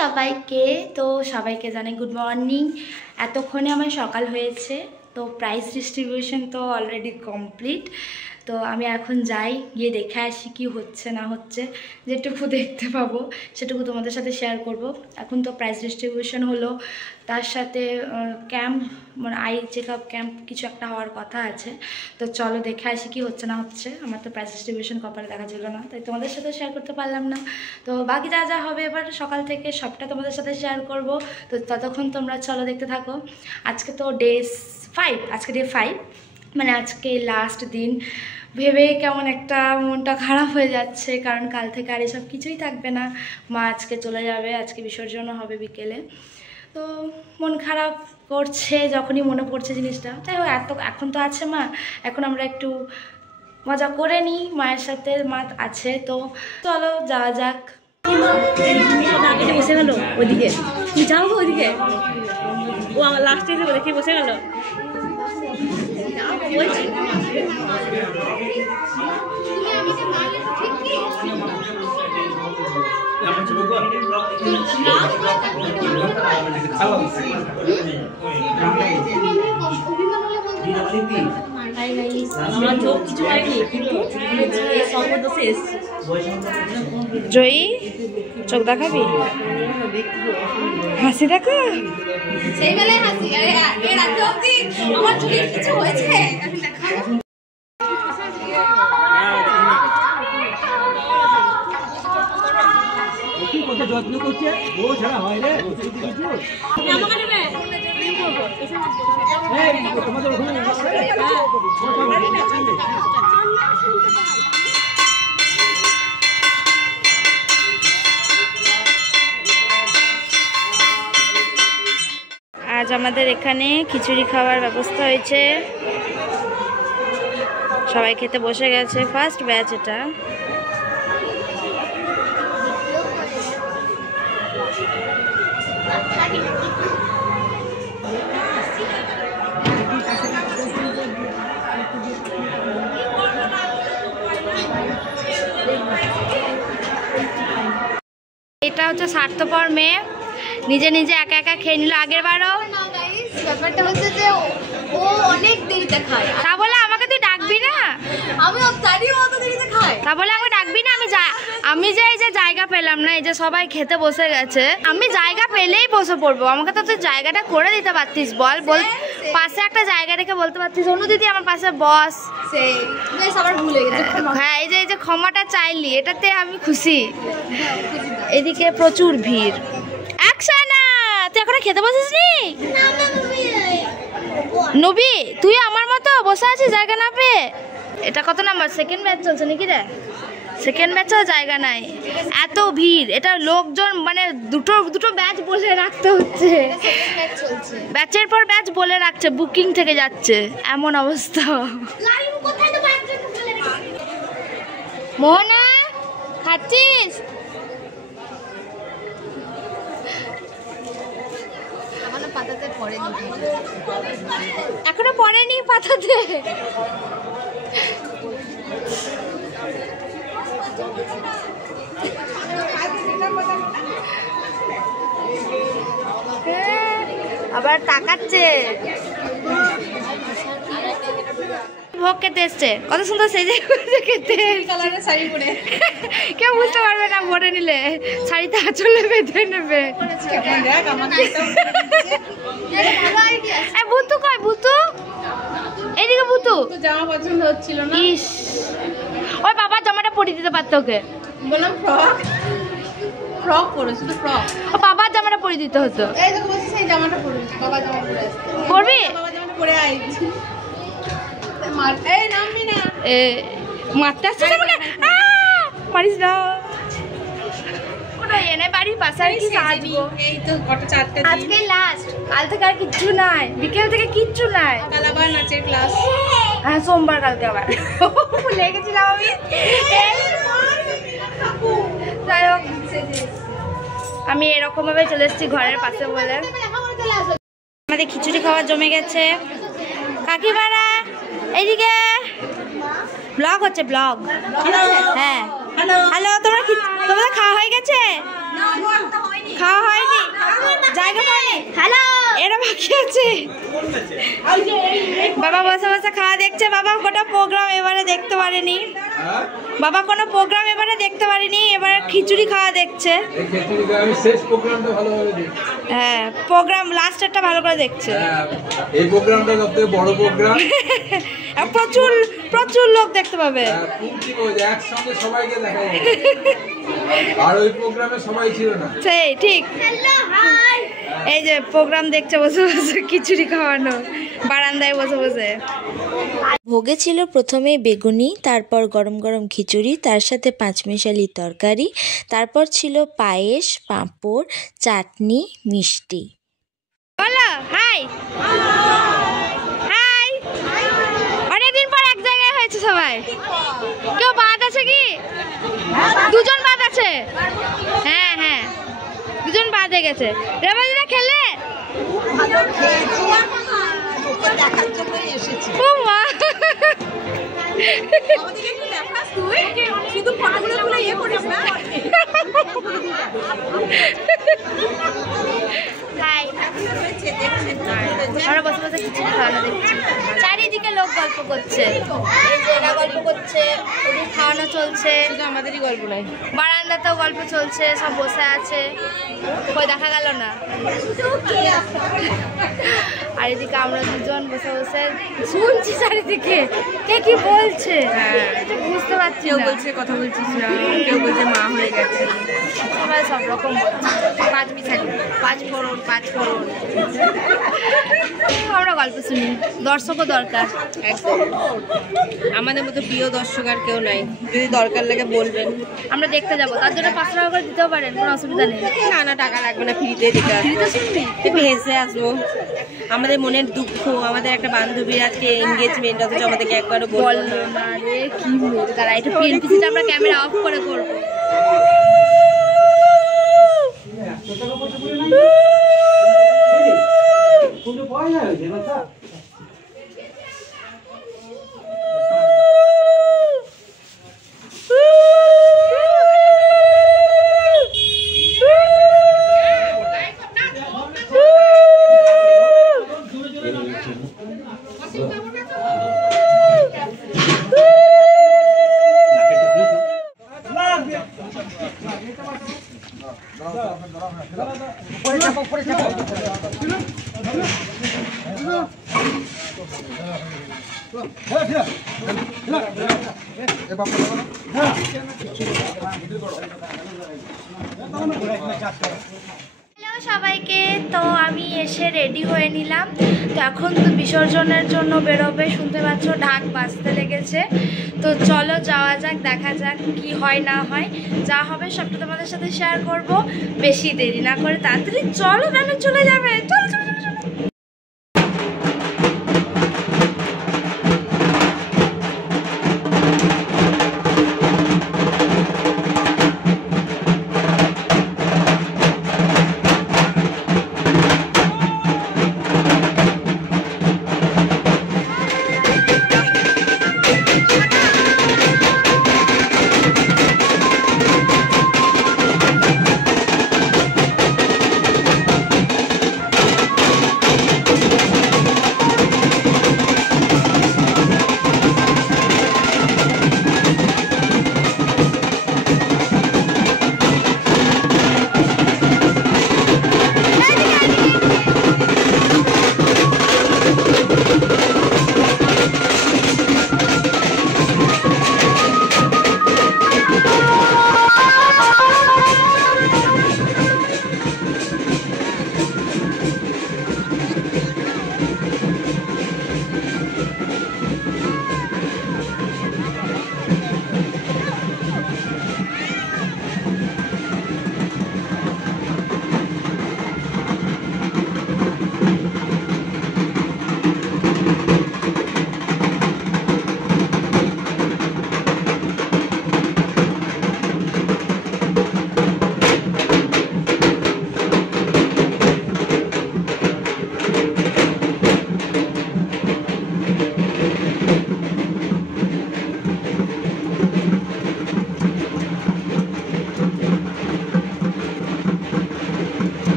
সবাইকে তো সবাইকে জানাই গুড মর্নিং। এতক্ষণে আমার সকাল হয়েছে, তো প্রাইস ডিস্ট্রিবিউশন তো অলরেডি কমপ্লিট। তো আমি এখন যাই, গিয়ে দেখে আসি কি হচ্ছে না হচ্ছে, যেটুকু দেখতে পাবো সেটুকু তোমাদের সাথে শেয়ার করব। এখন তো প্রাইস ডিস্ট্রিবিউশন হলো, তার সাথে ক্যাম্প মানে আই চেক আপ ক্যাম্প কিছু একটা হওয়ার কথা আছে। তো চলো দেখে আসি কি হচ্ছে না হচ্ছে। আমার তো প্রাইস ডিস্ট্রিবিউশন কপালে দেখা ছিল না, তাই তোমাদের সাথে শেয়ার করতে পারলাম না। তো বাকি যা যা হবে এবার সকাল থেকে সবটা তোমাদের সাথে শেয়ার করব। তো ততক্ষণ তোমরা চলো দেখতে থাকো। আজকে তো ডে 5, আজকে ডে 5 মানে আজকে লাস্ট দিন। ভেবে কেমন একটা মনটা খারাপ হয়ে যাচ্ছে, কারণ কাল থেকে আর এসব কিছুই থাকবে না। মা আজকে চলে যাবে, আজকে বিসর্জনও হবে বিকেলে। তো মন খারাপ করছে যখনই মনে পড়ছে জিনিসটা। তাই হোক, এখন তো আছে মা, এখন আমরা একটু মজা করে নিই মায়ের সাথে। মা আছে তো চলো যাওয়া যাক। বসে গেল ওইদিকে, তুমি যাও গো ওইদিকে। ও আমার লাস্টে এসে দেখে বসে গেল। আমার চোখ কিছু হয়নি, কিন্তু সর্বদোষে এসছে। জয়ী চোখ দেখাবি, হাসি দেখা সেই বেলায় হাসি। এর আগে অবধি আমার চোখে কিছু হয়েছে কত যত্ন করছে ও ছাড়া হয় রে তোমাদের ওখানে আজ আমাদের এখানে খিচুড়ি খাওয়ার ব্যবস্থা হয়েছে, সবাই খেতে বসে গেছে। ফার্স্ট ব্যাচ এটা। এটা হচ্ছে স্বার্থপর মেয়ে, নিজে নিজে একা একা খেয়ে নিল। আগের বারও ব্যাপারটা হচ্ছে যে ও অনেক দেরিতে খায়। তা বলে আমাকে তুই ডাকবি না? আমি জানি ও অত দেরিতে খায়। তা বলে আমাকে ডাকবি না? আমি যে এই যে জায়গা পেলাম না, এই যে সবাই খেতে বসে গেছে, আমি জায়গা পেলেই বসে পড়বো। আমাকে তো তুই জায়গাটা করে দিতে পারতিস, বল পাশে একটা জায়গা রেখে বলতে পারতিস অনু দিদি আমার পাশে বস। সবার ভুলে গেছে। হ্যাঁ, এই যে ক্ষমাটা চাইলি, এটাতে আমি খুশি। এদিকে প্রচুর ভিড়। একসানা তুই এখনো খেতে বসিস নি? নবী তুই আমার মতো বসে আছিস জায়গা না পেয়ে? এটা কত নাম্বার? সেকেন্ড ব্যাচ চলছে নাকি রে? সেকেন্ড ব্যাচেও জায়গা নাই, এত ভিড়। এটা লোকজন মানে দুটো ব্যাচ বলে রাখতে হচ্ছে, ব্যাচের পর ব্যাচ বলে রাখছে, বুকিং থেকে যাচ্ছে, এমন অবস্থা। মোহনা খাচ্ছিস? এখনো পড়েনি পাতাতে। আবার তাকাচ্ছে। ভোগ খেতে এসছে, কত সুন্দর সেজে খেতে। কেউ বুঝতে পারবে না ভরে নিলে, শাড়িতে আঁচলে বেঁধে নেবে। ভুতু কয়? ভুতু এইদিকে, ভুতু জামা পছন্দ হচ্ছিল না। ইস, ওই বাবার জামাটা পরিয়ে দিতে পারতো ওকে। বললাম ফ্রক পরে, শুধু ফ্রক। ও বাবার জামাটা পরিয়ে দিতে হতো। এই দেখো বলছি সেই জামাটা পরে, বাবা জামা পরে আসছে। পরবি? বাবা জামাটা পরে আইছি। এই নামবি না। মারতে আসছিস আমাকে? পারিস না। কোনো এনে বাড়ির পাশে আর কি সাজবো? এই তো কটা 4টা দিন। আজকে লাস্ট, কাল থেকে আর কিচ্ছু নাই, বিকেল থেকে কিচ্ছু নাই। কাল আবার নাচের ক্লাস। হ্যাঁ সোমবার কালকে আবার। ভুলে গেছিলাম আমি। যাই হোক, আমি এরকম ভাবে চলে এসেছি ঘরের পাশে বলে। আমাদের খিচুড়ি খাওয়া জমে গেছে। কাকিমারা এইদিকে ব্লগ হচ্ছে, ব্লগ। হ্যাঁ হ্যালো, তোমাদের খাওয়া হয়ে গেছে? খাওয়া হয়নি, জায়গা পাইনি। হ্যালো, এরা বাকি আছে। বাবা বসে বসে খাওয়া দেখছে। বাবা কোনো প্রোগ্রাম এবারে দেখতে পারেনি, বাবা কোনো প্রোগ্রাম এবারে দেখতে পারেনি, এবারে খিচুড়ি খাওয়া দেখছে। হ্যাঁ, প্রোগ্রাম লাস্টেরটা ভালো করে দেখছে। এই প্রোগ্রামটা সবথেকে বড় প্রোগ্রাম, প্রচুর প্রচুর লোক দেখতে পাবে। একসঙ্গে সবাইকে দেখা যাবে, আর ওই প্রোগ্রামে সবাই ছিল না। সেই ঠিক। এই যে প্রোগ্রাম দেখছে বসে বসে, খিচুড়ি খাওয়ানো বারান্দায় বসে বসে। ভোগে ছিল প্রথমে বেগুনি, তারপর গরম গরম খিচুড়ি, তার সাথে পাঁচমিশালি তরকারি, তারপর ছিল পায়েস, পাঁপড়, চাটনি, মিষ্টি। বলো হাই হাই। অনেকদিন পর এক জায়গায় হয়েছে সবাই। কেউ বাদ আছে কি? দুজন বাদ আছে। হ্যাঁ হ্যাঁ, দুজন বাদে গেছে। রেবাদিরা খেলে? ও মা, শুধু ফটোগুলো তুলে ইয়ে করিস না। হাই। আমরা বসে বসে খিচুড়ি খাওয়ানো দেখছি। চারিদিকে লোক গল্প করছে, এই যে এরা গল্প করছে, ওদের খাওয়ানো চলছে। আমাদেরই গল্প নাই, বারান্দাতেও গল্প চলছে, সব বসে আছে, কই দেখা গেল না। আর এদিকে আমরা দুজন বসে বসে শুনছি চারিদিকে কে কি বলছে, বুঝতে পারছি। কেউ বলছে কথা বলছিস না, কেউ বলছে মা হয়ে গেছে, সবাই সব রকম বলছে। পাঁচ মিশালি, পাঁচ ফোড়ন, পাঁচ ফোড়ন। আমরা গল্প শুনি, দর্শকও দরকার। একদম, আমাদের মতো প্রিয় দর্শক আর কেউ নাই, যদি দরকার লাগে বলবেন, আমরা দেখতে যাবো, তার জন্য 5 টাকা করে দিতেও পারেন, কোনো অসুবিধা নেই। না না, টাকা লাগবে না, ফ্রিতে দিতে আসবো, একটু হেসে আসবো। আমাদের মনের দুঃখ, আমাদের একটা বান্ধবীর আজকে এনগেজমেন্ট, অথচ আমাদেরকে একবারও বললো না। না রে, কি বলবো, তারা এটা পিএনপিসিটা আমরা ক্যামেরা অফ করে করবো। হ্যালো সবাইকে, তো আমি এসে রেডি হয়ে নিলাম। তো এখন তো বিসর্জনের জন্য বেরোবে, শুনতে পাচ্ছ ঢাক বাজতে লেগেছে। তো চলো যাওয়া যাক, দেখা যাক কি হয় না হয়, যা হবে সবটা তোমাদের সাথে শেয়ার করব। বেশি দেরি না করে তাড়াতাড়ি চলো, রান্না চলে যাবে। চলো চলো চলো চলো।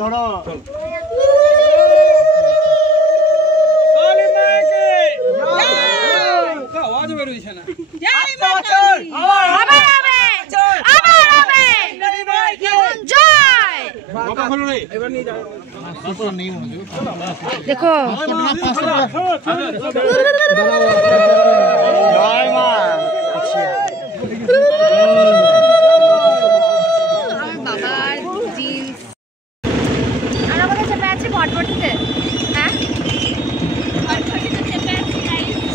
ধরো আওয়াজ বেরোইছে না দেখো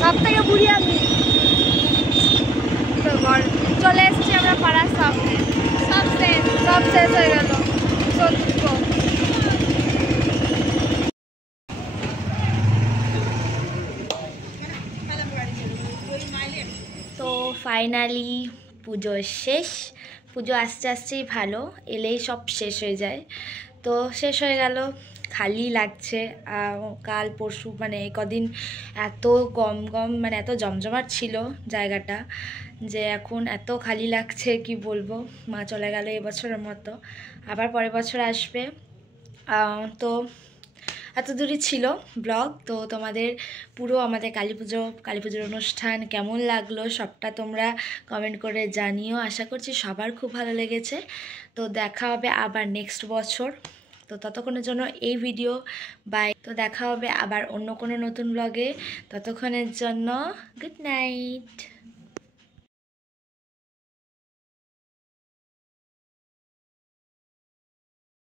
সব থেকে বুড়ি আমি চলে এসেছি আমরা পাড়ার সামনে সব শেষ হয়ে গেল তো ফাইনালি পুজো শেষ। পুজো আস্তে আস্তেই ভালো, এলেই সব শেষ হয়ে যায়। তো শেষ হয়ে গেল, খালি লাগছে। কাল পরশু মানে কদিন এত গম মানে এত জমজমাট ছিল জায়গাটা যে এখন এত খালি লাগছে কি বলবো। মা চলে গেল এবছরের মতো, আবার পরের বছর আসবে। তো এত দূরই ছিল ব্লগ। তো তোমাদের পুরো আমাদের কালীপুজোর অনুষ্ঠান কেমন লাগলো সবটা তোমরা কমেন্ট করে জানিও। আশা করছি সবার খুব ভালো লেগেছে। তো দেখা হবে আবার নেক্সট বছর। তো ততক্ষণের জন্য এই ভিডিও বাই। তো দেখা হবে আবার অন্য কোনো নতুন ব্লগে। ততক্ষণের জন্য গুড নাইট।